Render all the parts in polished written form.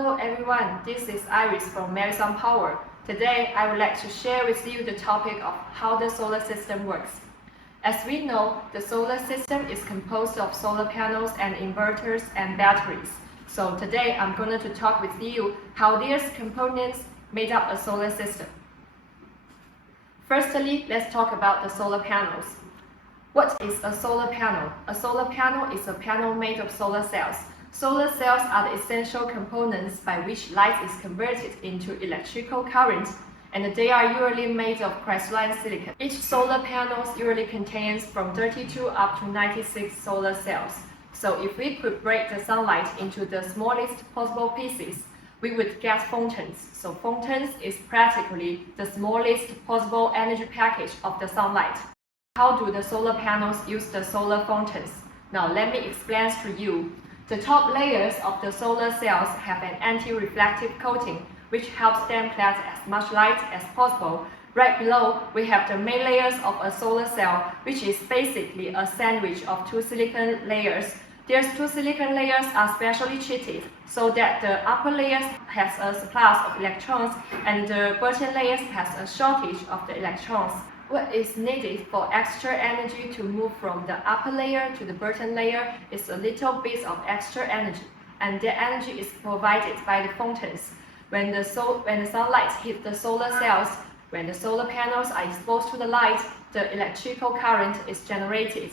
Hello everyone, this is Iris from MeritSun Power. Today I would like to share with you the topic of how the solar system works. As we know, the solar system is composed of solar panels and inverters and batteries. So today I'm going to talk with you how these components made up a solar system. Firstly, let's talk about the solar panels. What is a solar panel? A solar panel is a panel made of solar cells. Solar cells are the essential components by which light is converted into electrical current, and they are usually made of crystalline silicon. Each solar panel usually contains from 32 up to 96 solar cells. So if we could break the sunlight into the smallest possible pieces, we would get photons. So photons is practically the smallest possible energy package of the sunlight. How do the solar panels use the solar photons? Now let me explain to you. The top layers of the solar cells have an anti-reflective coating, which helps them collect as much light as possible. Right below, we have the main layers of a solar cell, which is basically a sandwich of two silicon layers. These two silicon layers are specially treated so that the upper layers has a surplus of electrons and the bottom layers has a shortage of the electrons. What is needed for extra energy to move from the upper layer to the bottom layer is a little bit of extra energy, and the energy is provided by the photons. When the sunlight hits the solar cells, when the solar panels are exposed to the light, the electrical current is generated.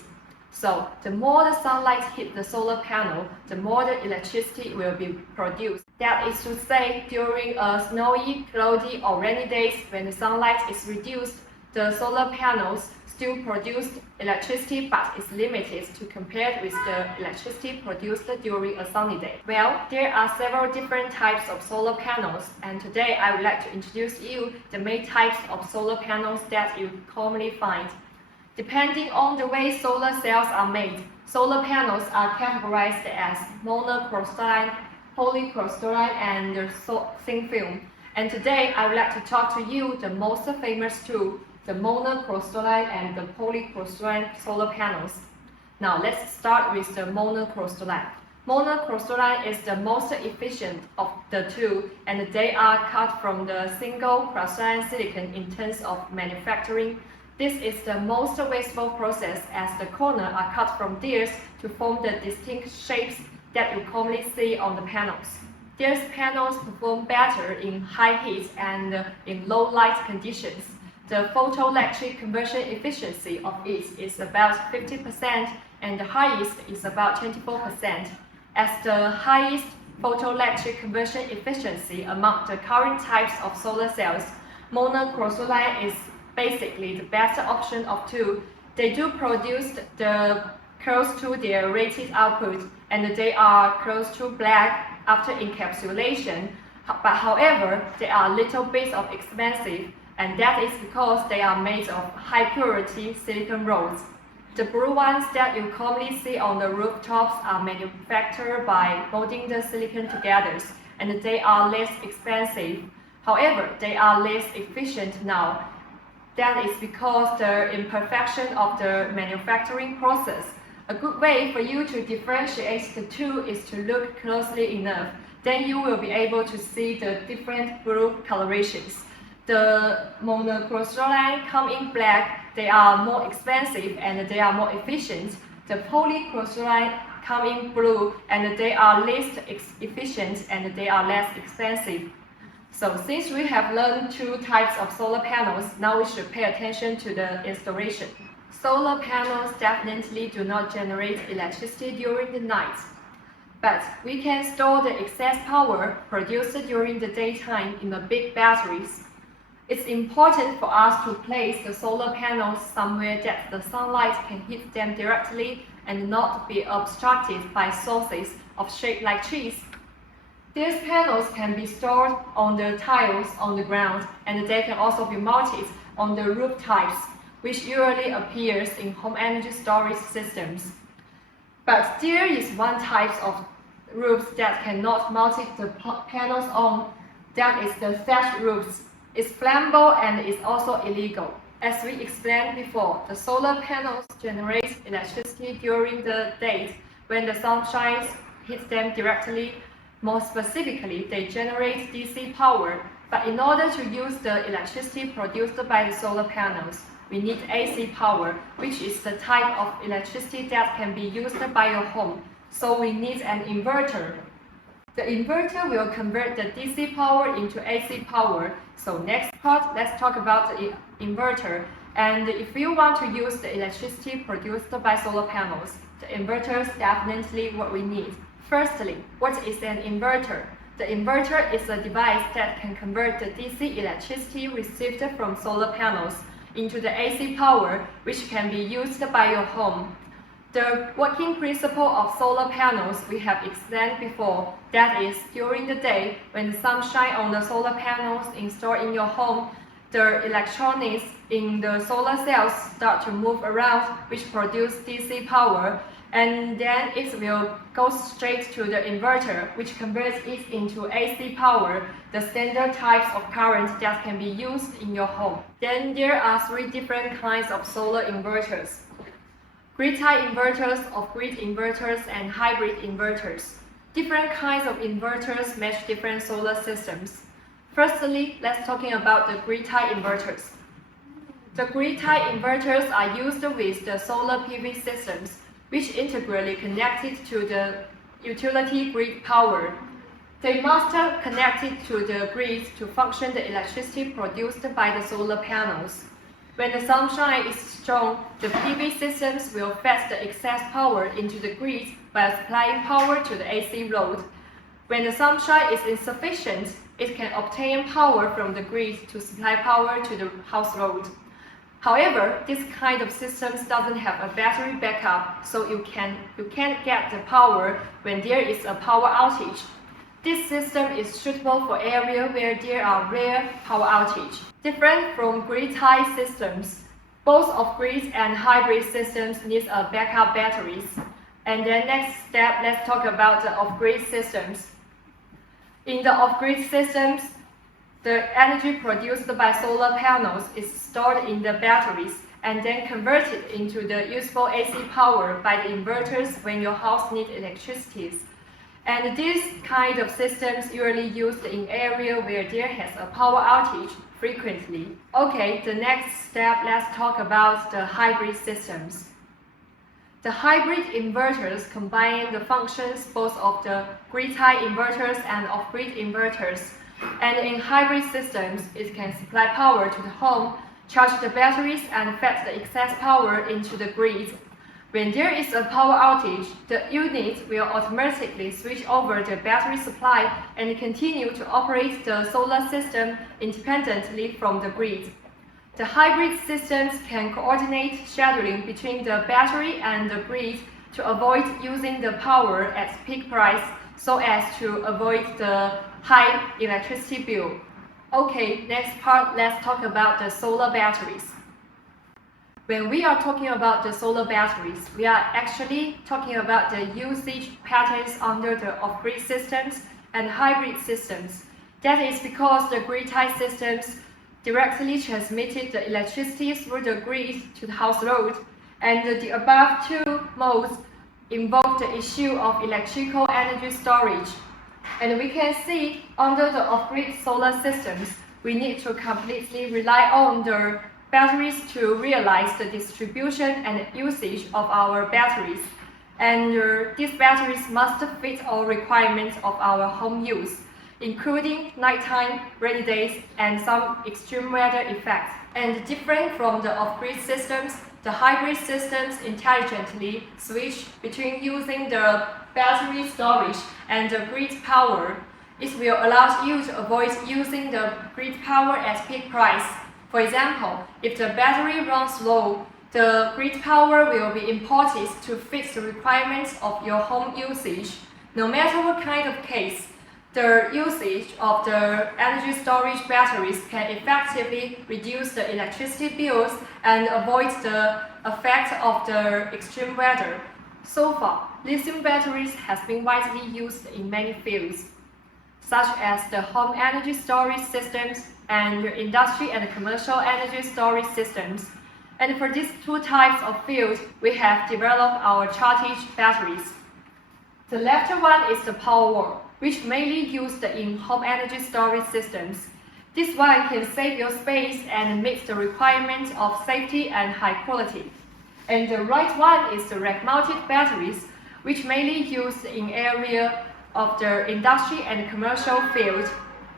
So, the more the sunlight hits the solar panel, the more the electricity will be produced. That is to say, during a snowy, cloudy or rainy days when the sunlight is reduced, the solar panels still produce electricity but is limited to compare with the electricity produced during a sunny day. Well, there are several different types of solar panels, and today I would like to introduce you the main types of solar panels that you commonly find. Depending on the way solar cells are made, solar panels are categorized as monocrystalline, polycrystalline, and thin film. And today I would like to talk to you the most famous two, the monocrystalline and the polycrystalline solar panels. Now let's start with the monocrystalline. Monocrystalline is the most efficient of the two, and they are cut from the single crystalline silicon in terms of manufacturing. This is the most wasteful process as the corners are cut from these to form the distinct shapes that you commonly see on the panels. These panels perform better in high heat and in low light conditions. The photoelectric conversion efficiency of it is about 50% and the highest is about 24%. As the highest photoelectric conversion efficiency among the current types of solar cells, monocrystalline is basically the best option of two. They do produce close to their rated output and they are close to black after encapsulation, but however, they are a little bit expensive, and that is because they are made of high purity silicon rods. The blue ones that you commonly see on the rooftops are manufactured by molding the silicon together, and they are less expensive. However, they are less efficient now. That is because the imperfection of the manufacturing process. A good way for you to differentiate the two is to look closely enough. Then you will be able to see the different blue colorations. The monocrystalline come in black, they are more expensive and they are more efficient. The polycrystalline come in blue and they are less efficient and they are less expensive. So since we have learned two types of solar panels, now we should pay attention to the installation. Solar panels definitely do not generate electricity during the night, but we can store the excess power produced during the daytime in the big batteries. It's important for us to place the solar panels somewhere that the sunlight can hit them directly and not be obstructed by sources of shape like trees. These panels can be stored on the tiles on the ground, and they can also be mounted on the roof types, which usually appears in home energy storage systems. But there is one type of roofs that cannot mount the panels on, that is the thatched roofs. It's flammable and is also illegal. As we explained before, the solar panels generate electricity during the day when the sunshine hits them directly. More specifically, they generate DC power, but in order to use the electricity produced by the solar panels, we need AC power, which is the type of electricity that can be used by your home. So we need an inverter. The inverter will convert the DC power into AC power. So next part, let's talk about the inverter. And if you want to use the electricity produced by solar panels, the inverter is definitely what we need. Firstly, what is an inverter? The inverter is a device that can convert the DC electricity received from solar panels into the AC power, which can be used by your home. The working principle of solar panels we have explained before, that is, during the day, when the sun shines on the solar panels installed in your home, the electronics in the solar cells start to move around, which produce DC power, and then it will go straight to the inverter, which converts it into AC power, the standard types of current that can be used in your home. Then there are three different kinds of solar inverters: grid-tie inverters, off-grid inverters, and hybrid inverters. Different kinds of inverters match different solar systems. Firstly, let's talking about the grid-tie inverters. The grid-tie inverters are used with the solar PV systems, which integrally connected to the utility grid power. They must connect it to the grid to function the electricity produced by the solar panels. When the sunshine is strong, the PV systems will fetch the excess power into the grid by supplying power to the AC load. When the sunshine is insufficient, it can obtain power from the grid to supply power to the house load. However, this kind of systems doesn't have a battery backup, so you can't get the power when there is a power outage. This system is suitable for areas where there are rare power outages. Different from grid-tie systems, both off-grid and hybrid systems need a backup batteries. And then next step, let's talk about the off-grid systems. In the off-grid systems, the energy produced by solar panels is stored in the batteries and then converted into the useful AC power by the inverters when your house needs electricity. And these kind of systems usually used in areas where there has a power outage frequently. Okay, the next step, let's talk about the hybrid systems. The hybrid inverters combine the functions both of the grid-tie inverters and off-grid inverters. And in hybrid systems, it can supply power to the home, charge the batteries, and fetch the excess power into the grid. When there is a power outage, the unit will automatically switch over the battery supply and continue to operate the solar system independently from the grid. The hybrid systems can coordinate scheduling between the battery and the grid to avoid using the power at peak price so as to avoid the high electricity bill. Okay, next part, let's talk about the solar batteries. When we are talking about the solar batteries, we are actually talking about the usage patterns under the off-grid systems and hybrid systems. That is because the grid-tie systems directly transmitted the electricity through the grid to the house load, and the above two modes involve the issue of electrical energy storage. And we can see under the off-grid solar systems, we need to completely rely on the batteries to realize the distribution and usage of our batteries. And these batteries must fit all requirements of our home use, including nighttime, rainy days, and some extreme weather effects. And different from the off-grid systems, the hybrid systems intelligently switch between using the battery storage and the grid power. It will allow you to avoid using the grid power at peak price. For example, if the battery runs low, the grid power will be imported to fit the requirements of your home usage. No matter what kind of case, the usage of the energy storage batteries can effectively reduce the electricity bills and avoid the effect of the extreme weather. So far, lithium batteries have been widely used in many fields, such as the home energy storage systems and industry and commercial energy storage systems. And for these two types of fields, we have developed our charged batteries. The left one is the power wall. which mainly used in home energy storage systems. This one can save your space and meet the requirements of safety and high quality. And the right one is the rack-mounted batteries, which mainly used in area of the industry and commercial field.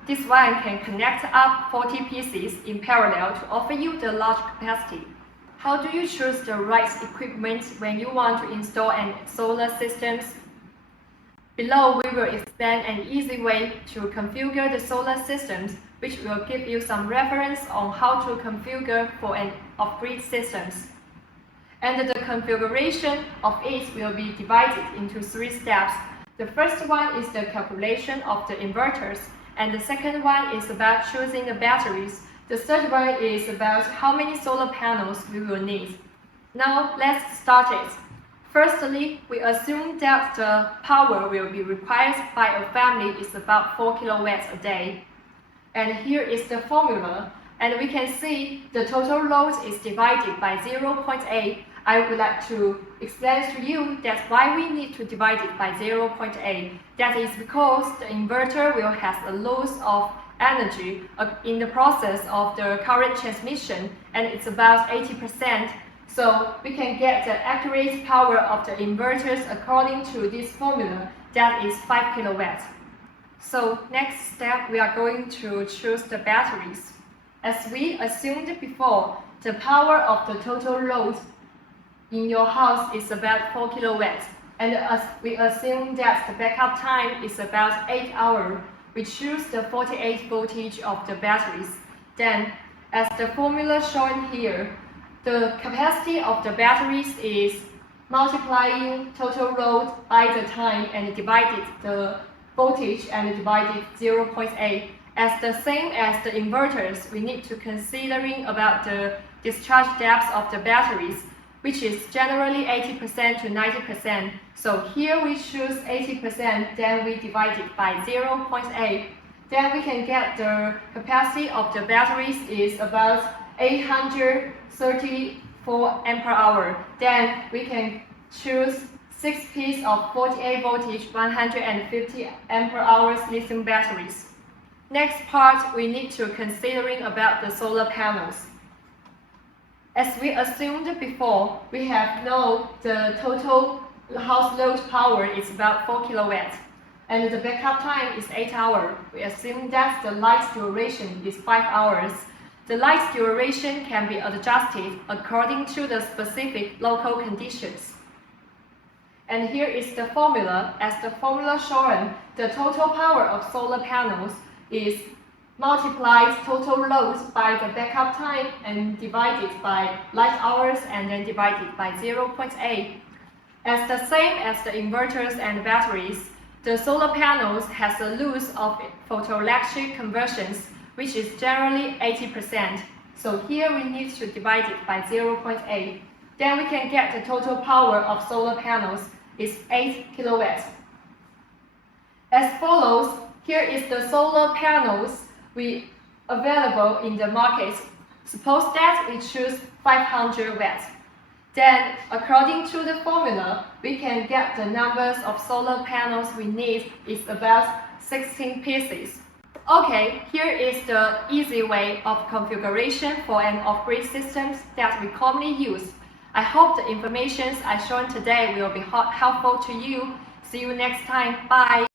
This one can connect up 40 pieces in parallel to offer you the large capacity. How do you choose the right equipment when you want to install an solar system? Below, we will explain an easy way to configure the solar systems, which will give you some reference on how to configure for an off-grid systems. And the configuration of it will be divided into 3 steps. The first one is the calculation of the inverters, and the second one is about choosing the batteries. The third one is about how many solar panels we will need. Now let's start it. Firstly, we assume that the power will be required by a family is about 4 kilowatts a day. And here is the formula, and we can see the total load is divided by 0.8. I would like to explain to you that's why we need to divide it by 0.8. That is because the inverter will have a loss of energy in the process of the current transmission, and it's about 80%. So we can get the accurate power of the inverters according to this formula, that is 5 kilowatts. So next step, we are going to choose the batteries. As we assumed before, the power of the total load in your house is about 4 kilowatts, and as we assume that the backup time is about 8 hours, we choose the 48 voltage of the batteries. Then, as the formula shown here, the capacity of the batteries is multiplying total load by the time and divided the voltage and divided 0.8. As the same as the inverters, we need to considering about the discharge depth of the batteries, which is generally 80% to 90%. So here we choose 80%, then we divide it by 0.8. Then we can get the capacity of the batteries is about 834 ampere hour. Then we can choose 6 pieces of 48 voltage, 150 ampere hours lithium batteries. Next part, we need to considering about the solar panels. As we assumed before, we have known the total house load power is about 4 kilowatts, and the backup time is 8 hours. We assume that the light duration is 5 hours. The light duration can be adjusted according to the specific local conditions. And here is the formula. As the formula shown, the total power of solar panels is multiplied total load by the backup time and divided by light hours and then divided by 0.8. As the same as the inverters and batteries, the solar panels has a loss of photoelectric conversions, which is generally 80%. So here we need to divide it by 0.8. Then we can get the total power of solar panels is 8 kilowatts. As follows, here is the solar panels we available in the market. Suppose that we choose 500 watts. Then, according to the formula, we can get the numbers of solar panels we need is about 16 pieces. Okay, here is the easy way of configuration for an off-grid system that we commonly use. I hope the information I shown today will be helpful to you. See you next time. Bye.